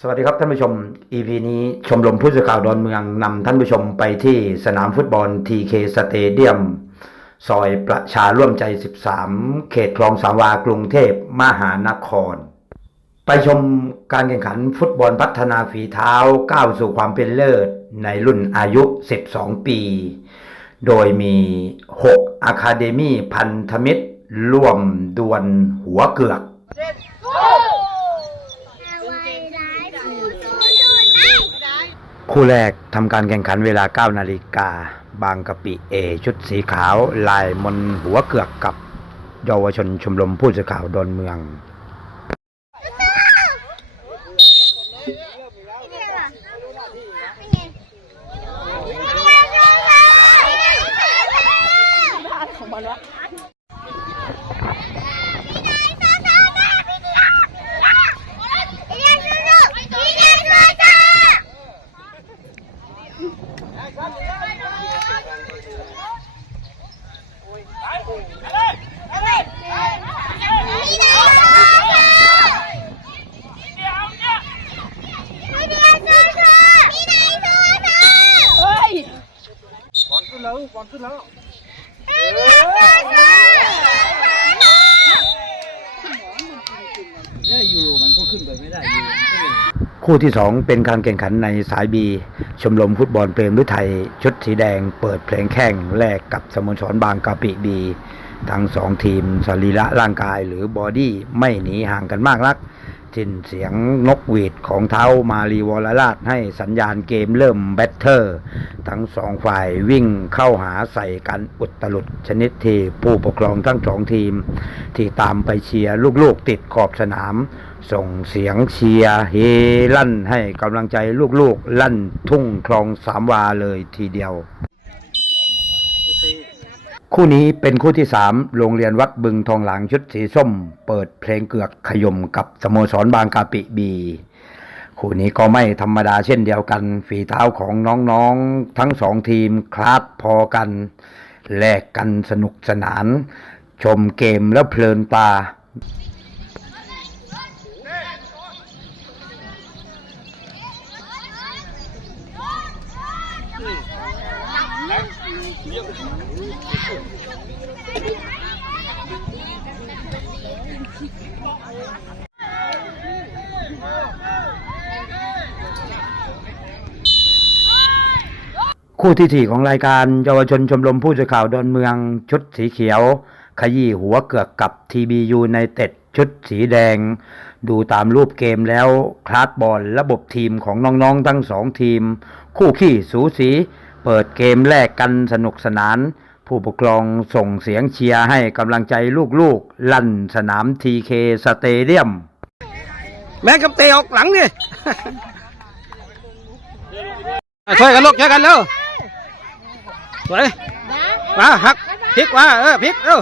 สวัสดีครับท่านผู้ชม EP นี้ชมรมผู้สื่อข่าวดอนเมืองนำท่านผู้ชมไปที่สนามฟุตบอล TK Stadium ซอยประชาร่วมใจ 13 เขตคลองสามวากรุงเทพมหานคร ไปชมการแข่งขันฟุตบอลพัฒนาฝีเท้าก้าวสู่ความเป็นเลิศในรุ่นอายุ 12 ปี โดยมี 6 อะคาเดมี่พันธมิตรร่วมดวลหัวเกือก คู่แรกทำการแข่งขันเวลา 9 นาฬิกา บางกะปิเอ ชุดสีขาว ลายมนหัวเกือกกับเยาวชนชมรมผู้สื่อข่าวดอนเมืองเฮ้ยบอลขึ้นแล้ บอลขึ้นแล้วถ้าอยู่มันก็ขึ้นไปไม่ได้ คู่ที่ 2 เป็นการแข่งขันในสายบีชมรมฟุตบอลเปรมฤทัยชุดสีแดง เปิดเพลงแข่งแลกกับสโมสรบางกะปิบีทั้งสองทีมสรีระร่างกายหรือบอดี้ไม่หนีห่างกันมากนักทินเสียงนกหวีดของเท้ามารีวอลราชให้สัญญาณเกมเริ่มแบตเตอร์ ทั้งสองฝ่ายวิ่งเข้าหาใส่กันอุตลุดชนิดที่ผู้ปกครองทั้งสองทีม ที่ตามไปเชียร์ลูกๆติดขอบสนาม ส่งเสียงเชียร์เฮลั่นให้กำลังใจลูกๆ ลั่นทุ่งคลองสามวาเลยทีเดียว คู่นี้เป็นคู่ที่3โรงเรียนวัดบึงทองหลางชุดสีส้ม เปิดเพลงเกือกขยมกับสโมสรบางกาปิบี คู่นี้ก็ไม่ธรรมดาเช่นเดียวกัน ฝีเท้าของน้องๆ ทั้งสองทีมคลาดพอกัน แลกกันสนุกสนาน ชมเกมแล้วเพลินตา คู่ที่สี่ของรายการเยาวชนชมรมผู้สื่อข่าวดอนเมืองชุดสีเขียว ขยี้หัวเกือกกับทีบียูในเต็ดชุดสีแดง ดูตามรูปเกมแล้วคลาสบอลระบบทีมของน้องๆทั้งสองทีม คู่ขี้สูสี เปิดเกมแรกกันสนุกสนาน ผู้ปกครองส่งเสียงเชียร์ให้กำลังใจลูกๆ ลั่นสนามทีเคสเตเดียม แม่งกับเตะออกหลังดิ ช่วยกันลูกช่วยกันเร็วสวยมาหักพลิกมาเออพลิกเร็ว